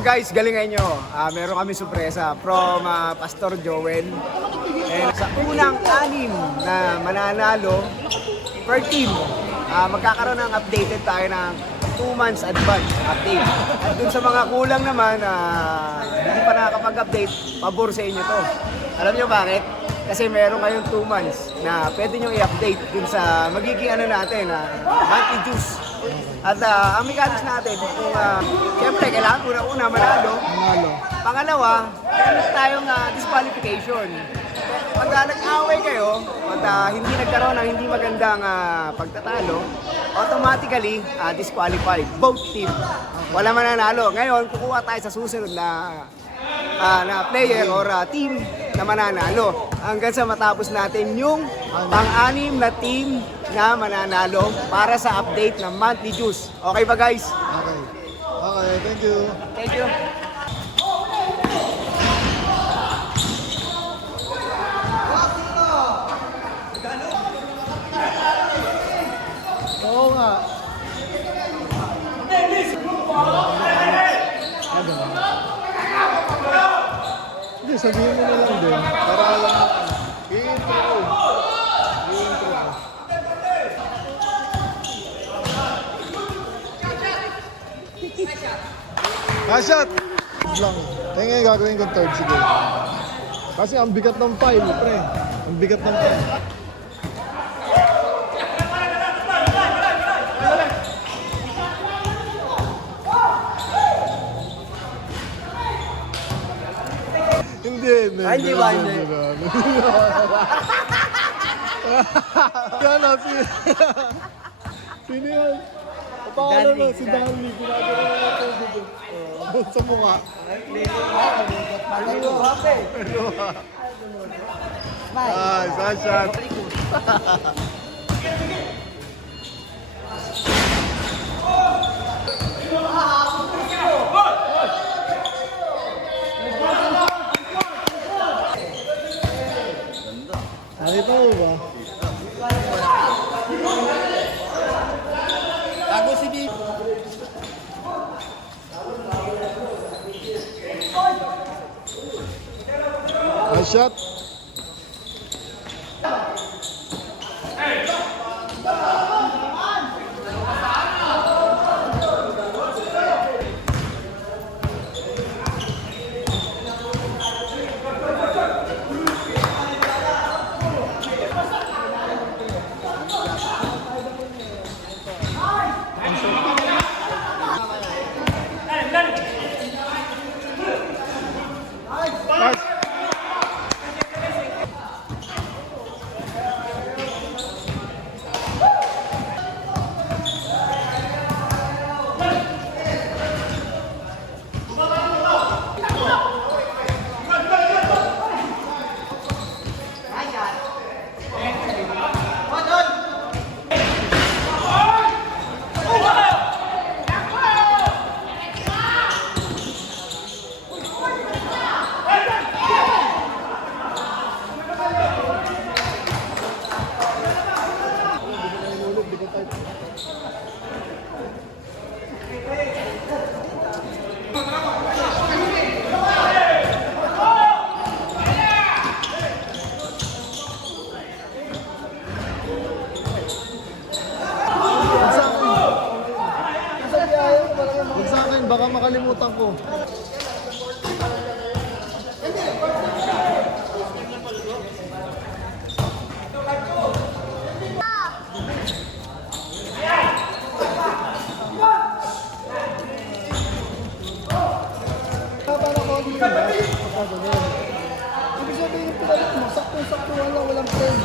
Guys, galingan nyo. Meron kami sorpresa from Pastor Joel. And sa unang 6 na mananalo per team, magkakaroon ng updated tayo ng 2 months advance update. At dun sa mga kulang naman, hindi pa nakakapag-update, pabor sa inyo to. Alam nyo bakit? Kasi meron ngayon 2 months na pwede nyo i-update dun sa magiging natin, monthly juice. At ang mechanics natin, kung siyempre kailangan una-una manalo. Pangalawa, meron tayong disqualification. Pag nag-away kayo, at hindi nagkaroon ng hindi magandang pagtatalo, automatically disqualified. Both team. Wala mananalo. Ngayon, kukuha tayo sa susunod na player or team na mananalo. Hanggang sa matapos natin yung pang-6 na team na mananalo para sa update ng monthly juice. Okay ba guys? Okay. Okay, thank you. Thank you. Oo nga. Hindi, sabihin mo na lang din. Para alam mo. I-intro ko. I-intro ko. Shot! Lang. Kaya ngayon gagawin kong third siguro. Kasi ang bigat ng file, pre. Ang bigat ng file. Hindi. Hindi ba, hindi? Yan, sino yan? Paano na si Dali? Ginagawa na ito dito. Sa mukha. Shot. Nakita mo ba? Tago si Big. Shot. Huwag sa akin, baka makalimutan ko. Ibig sabihin yung pinalit mo, sakto-sakto walang frame.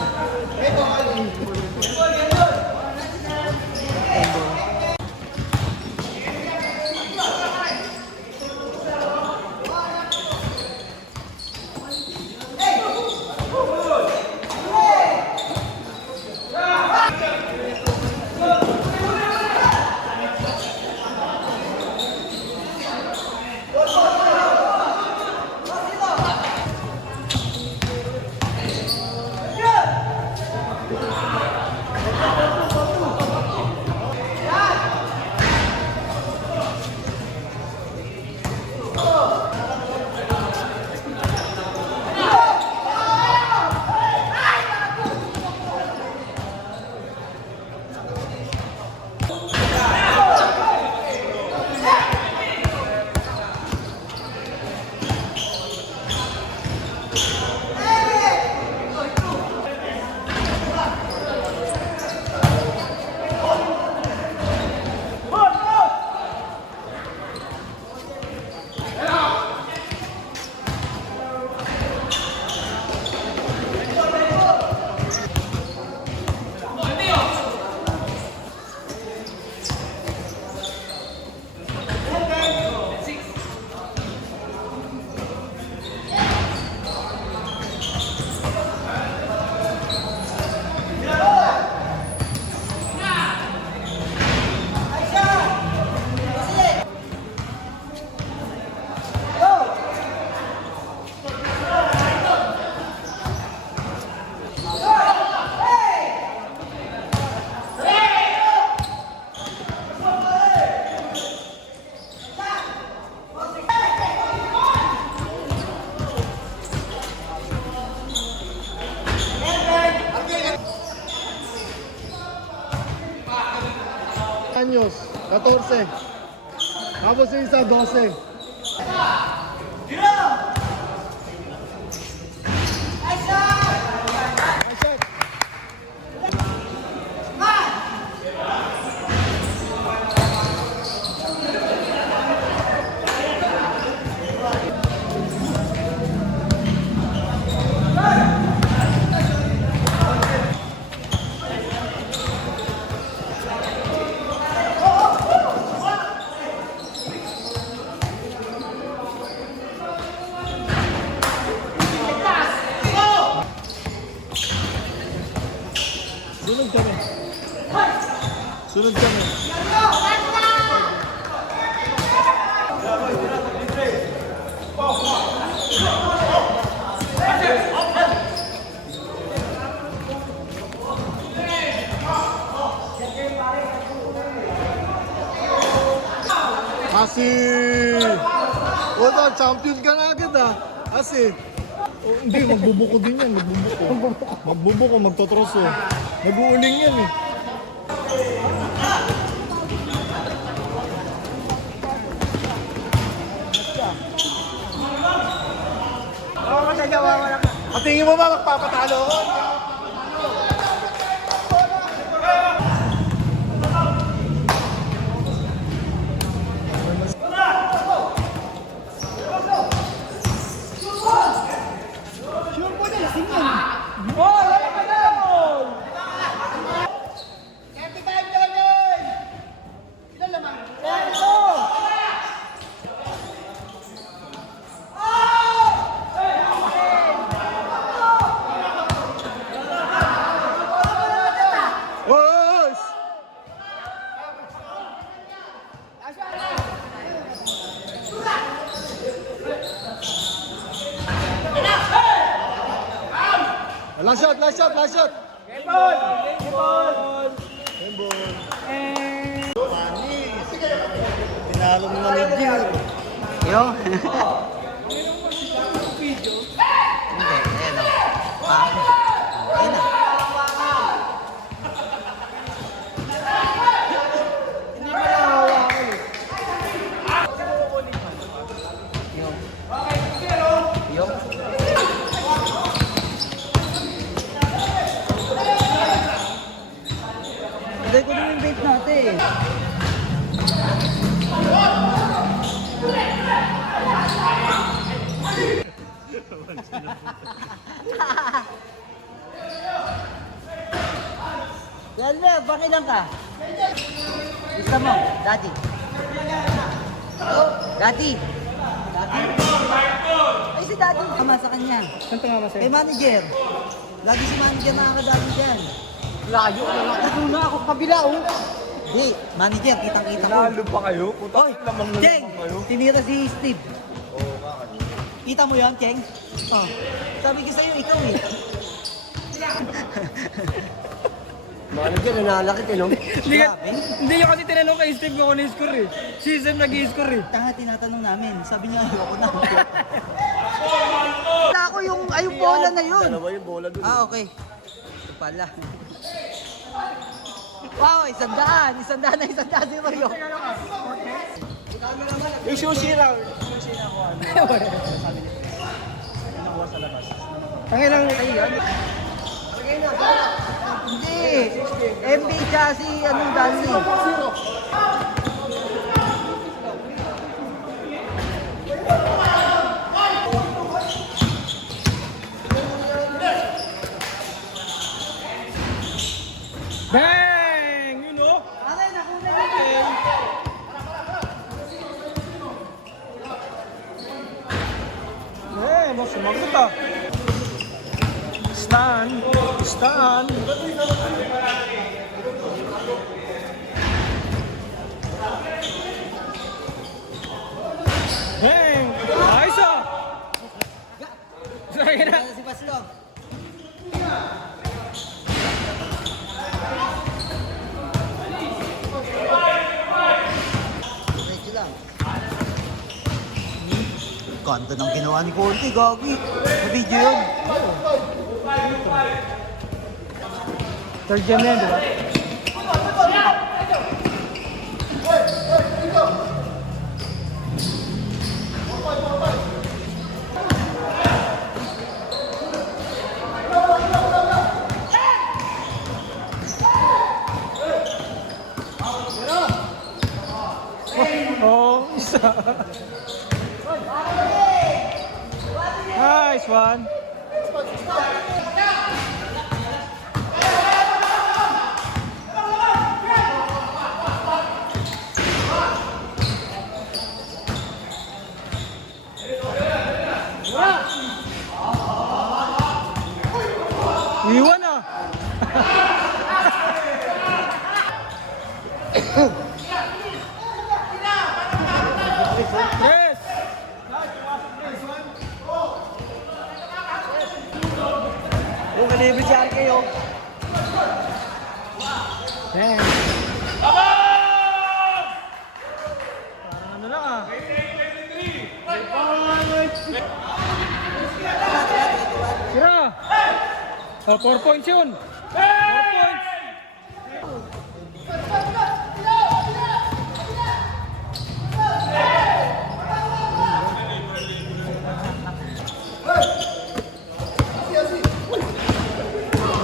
Muñoz, 14. Tapos yung isa, 12. Sunod kami. Sunod kami. Asi! Wala, champion ka na agad ah. Asi. Oh, hindi, magbubuko din yan. Magbubuko. Magbubuko, magtotroso. Nag-uuling yan eh. Oo, masagawa mo lang. At tingin mo ba magpapatalo ko? Boss! Last shot, last shot, last shot! Pinalo mo na rin yun. Yo. Hindi ko naman bait natin. Albert, pakilang ka. Gusto mo, Daddy. Daddy. Daddy. Ay, si Daddy. Tama sa kanya. Saan tumama sa'yo? May manager. Lagi si manager nakakadali dyan. Layo na lang. Naguna ako kabila oh. Di, manager, kitang-kita ko. Lalo pa kayo? Puta, Oy, lamang na Cheng! lamang kayo. Tinira si Steve. Kita mo yan, Cheng? Oh. Sabi ko sa'yo, ikaw eh. Manager, nanalakit eh, no? Grabe. Hindi nyo kasi tinanong kay Steve kung ano yung score eh. Si Steve nag-i-score eh. Tanga, tinatanong namin. Sabi niya, ayoko na. Wala ko yung bola na yun. Dalawa yung bola dun. Ah, okay. Ito pala. Wow, 100 si Mario. Yung sushi lang. Tangin lang. Hindi. MB siya si anong Dali. Bang! You know? Aray, nakuna natin. Eh, mas sumagot ah. Stand. Stand. Bang! Ayos ah! Sige na. Si Pastor. Medyo lang. Ganda ng ginawa ni Conte, gagi. Sa video yun. Third game na yan, di ba? Nice one. Iwan ah. Yes. Yung kalibig si RK, oh. Yan. Parang ano lang ah. Tira. 4 points yun. 4 points.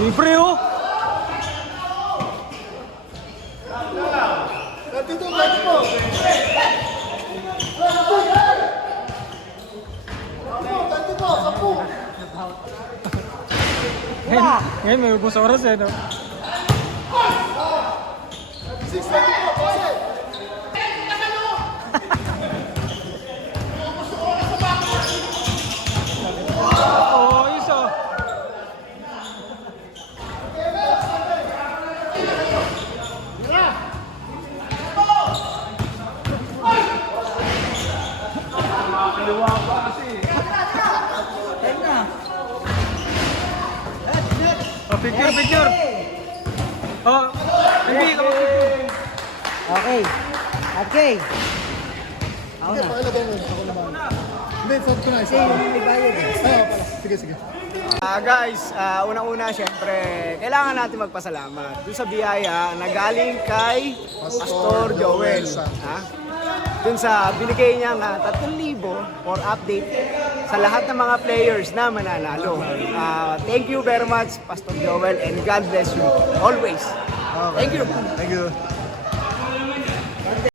Libre oh. Dito, dito. Ngayon may ubos oras eh no. Oh, ayos ah. Oh, picture, picture. Oh, hindi ka mag-picture. Okay. Okay. Sige, pakilagay mo. Ako naman. Hindi, sabi ko na isa. May bayad eh. Ayaw pala. Sige, sige. Guys, unang-una syempre, kailangan natin magpasalamat doon sa biyaya na galing kay Pastor Joel. Ha? Doon sa binigay niya nga 3,000 for update sa lahat ng mga players na mananalo. Thank you very much, Pastor Joel, and God bless you always. Thank you. Thank you.